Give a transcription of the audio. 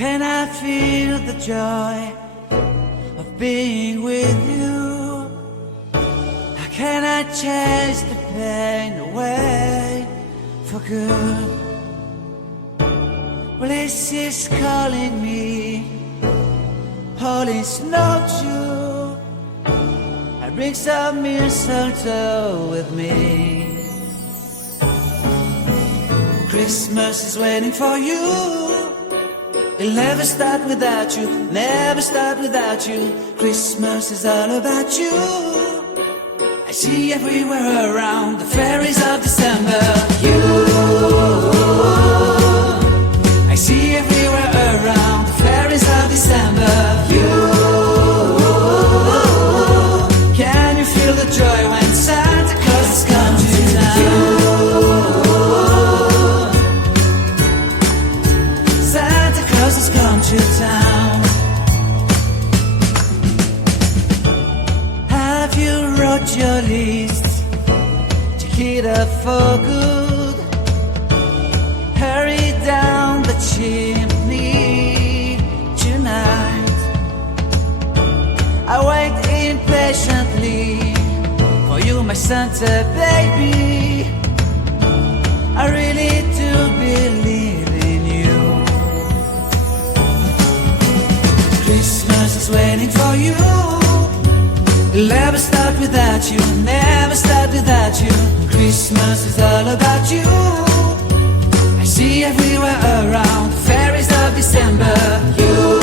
can I feel the joy of being with you? How can I chase the pain away for good? Well, this is calling me, all is not true. I bring some mistletoe with me. Christmas is waiting for you. It'll never start without you, never start without you. Christmas is all about you. I see everywhere around the fairies of December. You, I see everywhere around the fairies of December. You, can you feel the joy when Santa Claus has come to town? Santa Claus has come to town. Have you wrote your list? Check it up for good. Hurry down the chimney tonight. I wait impatiently for you, my Santa baby. I really do believe in you. Christmas is waiting for you. It'll never start without you, never start without you. Christmas is all about you. I see everywhere around the fairies of December. You,